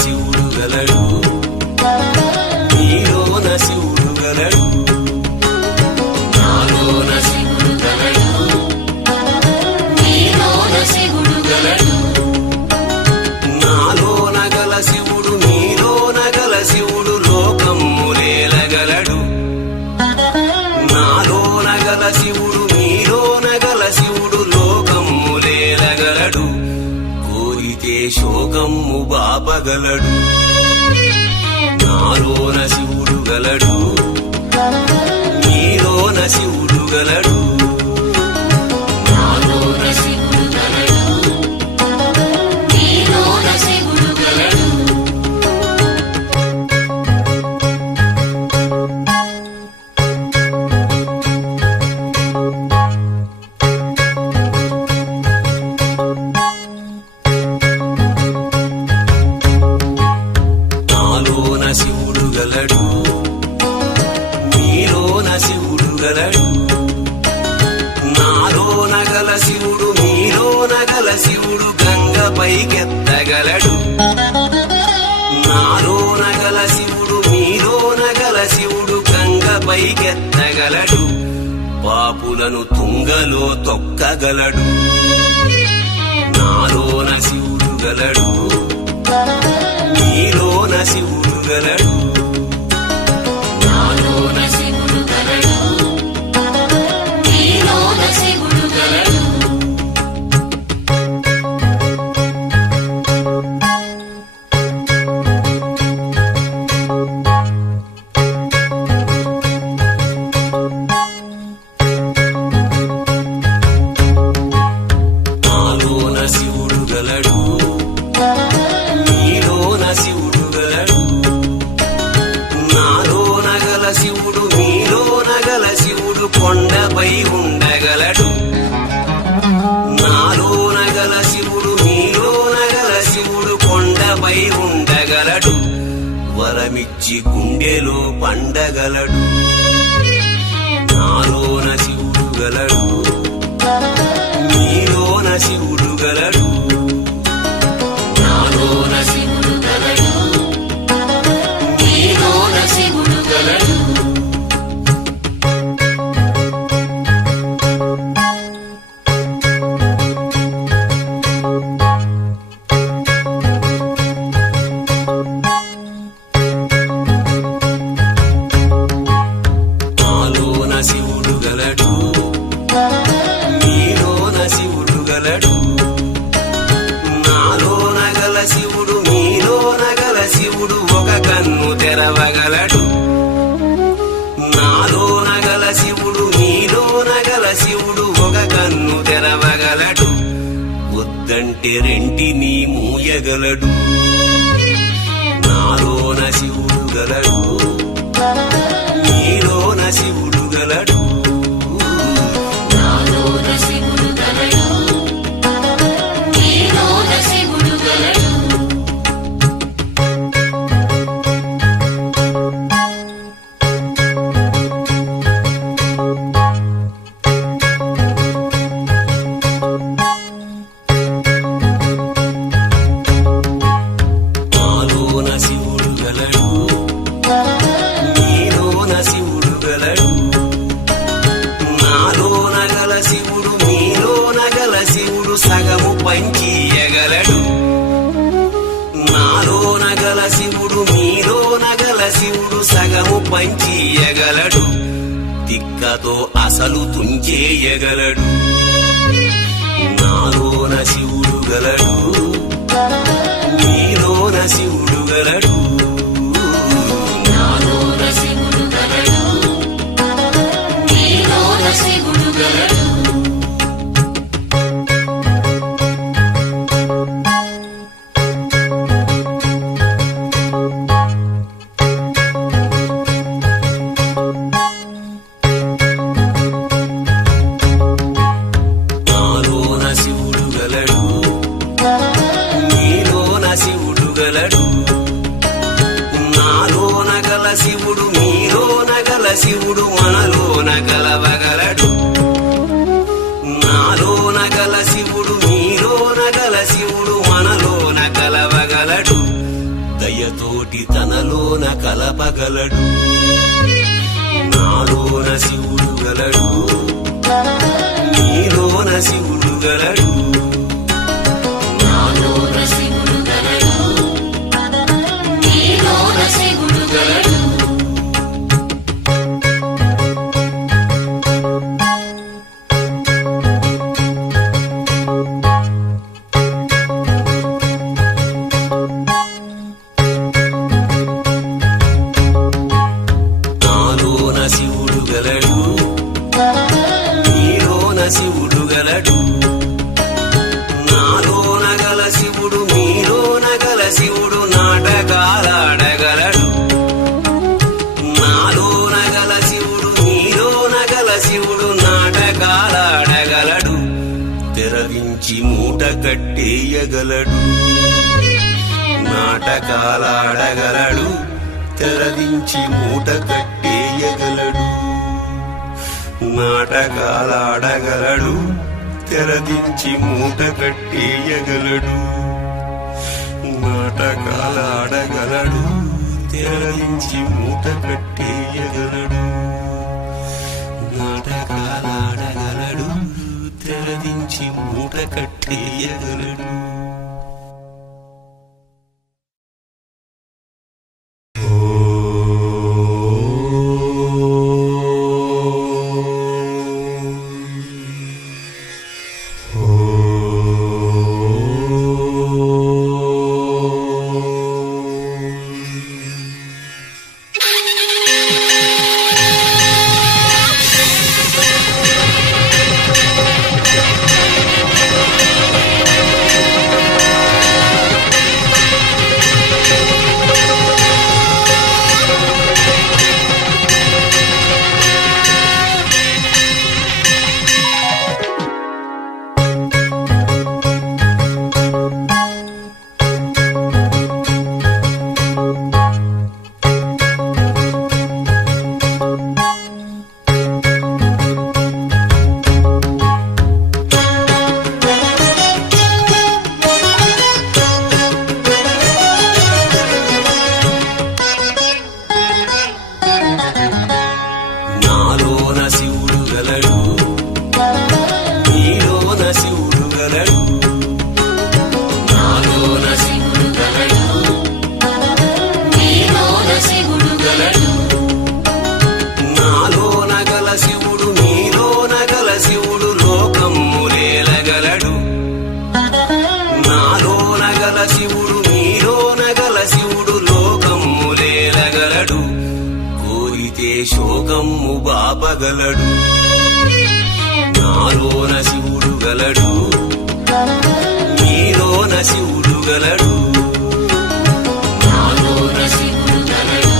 శివుడు గలడు, నీలోన శివుడు గలడు, నాలోన శివుడు గలడు, నీలోన శివుడు గలడు, నాలోన గల శివుడు నీలోన గల శివుడు లోకమ్ములేలగలడు, నాలోన గల శివుడు నీలోన గల శివుడు లోకమ్ములేలగలడు, కోరితే శోకమ్ము బాపగలడు, నాలోన శివుడు గలడు, నీలోన శివుడు గలడు, నాలోన శివుడు గలడు, నీలోన శివుడు గలడు. నాలోన శివుడు గలడు, నీలోన శివుడు గలడు, నాలోన గల శివుడు నీలోన గల శివుడు గంగ పైకెత్తగలడు, నాలోన గల శివుడు నీలోన గల శివుడు గంగ పైకెత్తగలడు, పాపులను తుంగలో తొక్కగలడు, నాలోన శివుడు గలడు, నీలోన శివుడు గలడు, నాలోన శివుడు గలడు, నీలోన శివుడు గలడు. నాలోన శివుడు గలడు, నీలోన శివుడు గలడు, నాలోన గల శివుడు నీలోన గల శివుడు కొండపై ఉండగలడు, నాలోన గల శివుడు నీలోన గల శివుడు కొండపై ఉండగలడు, వరమిచ్చి గుండెలో పండగలడు, నాలోన శివుడు గలడు, నీలోన శివుడు గలడు, నాలోన శివుడు గలడు, నీలోన శివుడు గలడు. నాలోన శివుడు గలడు, నీలోన శివుడు గలడు, నాలోన గల శివుడు నీలోన గల శివుడు ఒక కన్ను తెరవగలడు, నాలోన గల శివుడు నీలోన గల శివుడు ఒక కన్ను తెరవగలడు, వద్దంటే రెంటిని మూయగలడు, నాలోన శివుడు గలడు, నీలోన శివుడు గలడు, నాలోన శివుడు గలడు, నీలోన శివుడు గలడు. నాలోన శివుడు గలడు, నీలోన శివుడు గలడు, నాలోన గల శివుడు నీలోన గల శివుడు సగము పంచియగలడు, నాలోన గల శివుడు నీలోన గల శివుడు సగము పంచియగలడు, తిక్కతో అసలు తుంచేయగలడు, నాలోన శివుడు గలడు, నీలోన శివుడు గలడు, నాలోన శివుడు గలడు, నీలోన శివుడు గలడు. నాలోన శివుడు గలడు, నీలోన శివుడు గలడు, నాలోన గల శివుడు నీలోన గల శివుడు మనలోన కలవగలడు, నాలోన గల శివుడు నీలోన గల శివుడు మనలోన కలవగలడు, దయతోటి తనలోన కలపగలడు. నాలోన శివుడు గలడు, నీలోన శివుడు గలడు. నాలోన శివుడు గలడు, నీలోన శివుడు గలడు. నాలోన శివుడు గలడు, నీలోన శివుడు గలడు. నాలోన గల శివుడు మీలోన గల శివుడు నాటకాలాడగలడు. నాలోన గల శివుడు మీలోన గల శివుడు నాటకాలాడగలడు. తెరవించి మూట కట్టేయగలడు, నాటకాలాడగలడు. తెరదించి మూట కట్టేయగలడు, నాటకాలాడగలడు. తెరదించి మూట కట్టేయగలడు, నాటకాలాడగలడు. తెరదించి మూట కట్టేయగలడు, నాటకాలాడగలడు. తెరదించి మూట కట్టేయగలడు. నాలోన శివుడు గలడు, నీలోన శివుడు గలడు. నాలోన శివుడు గలడు, నీలోన శివుడు గలడు. నాలోన గల శివుడు నీలోన గల శివుడు లోకమ్ములేలగలడు. నాలోన గల శివుడు నీలోన గల శివుడు లోకమ్ములేలగలడు. కోరితే శోకమ్ము బాపగలడు. నాలోన శివుడు గలడు, నీలోన శివుడు గలడు. నాలోన శివుడు గలడు,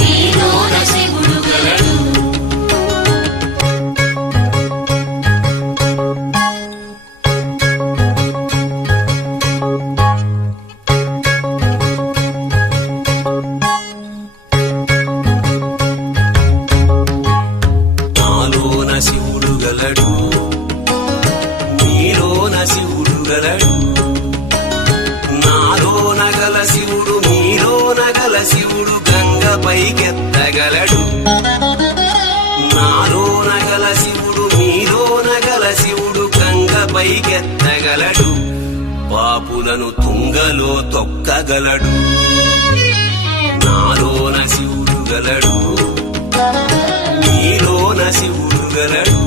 నీలోన శివుడు గలడు. నాలోన శివుడు గలడు, నీలోన శివుడు గలడు. నాలోన గల శివుడు నీలోన గల శివుడు గంగ పైకెత్తగలడు. నాలోన గల శివుడు నీలోన గల శివుడు గంగ పైకెత్తగలడు. పాపులను తుంగలో తొక్కగలడు. నాలోన శివుడు గలడు, నీలోన శివుడు గలడు.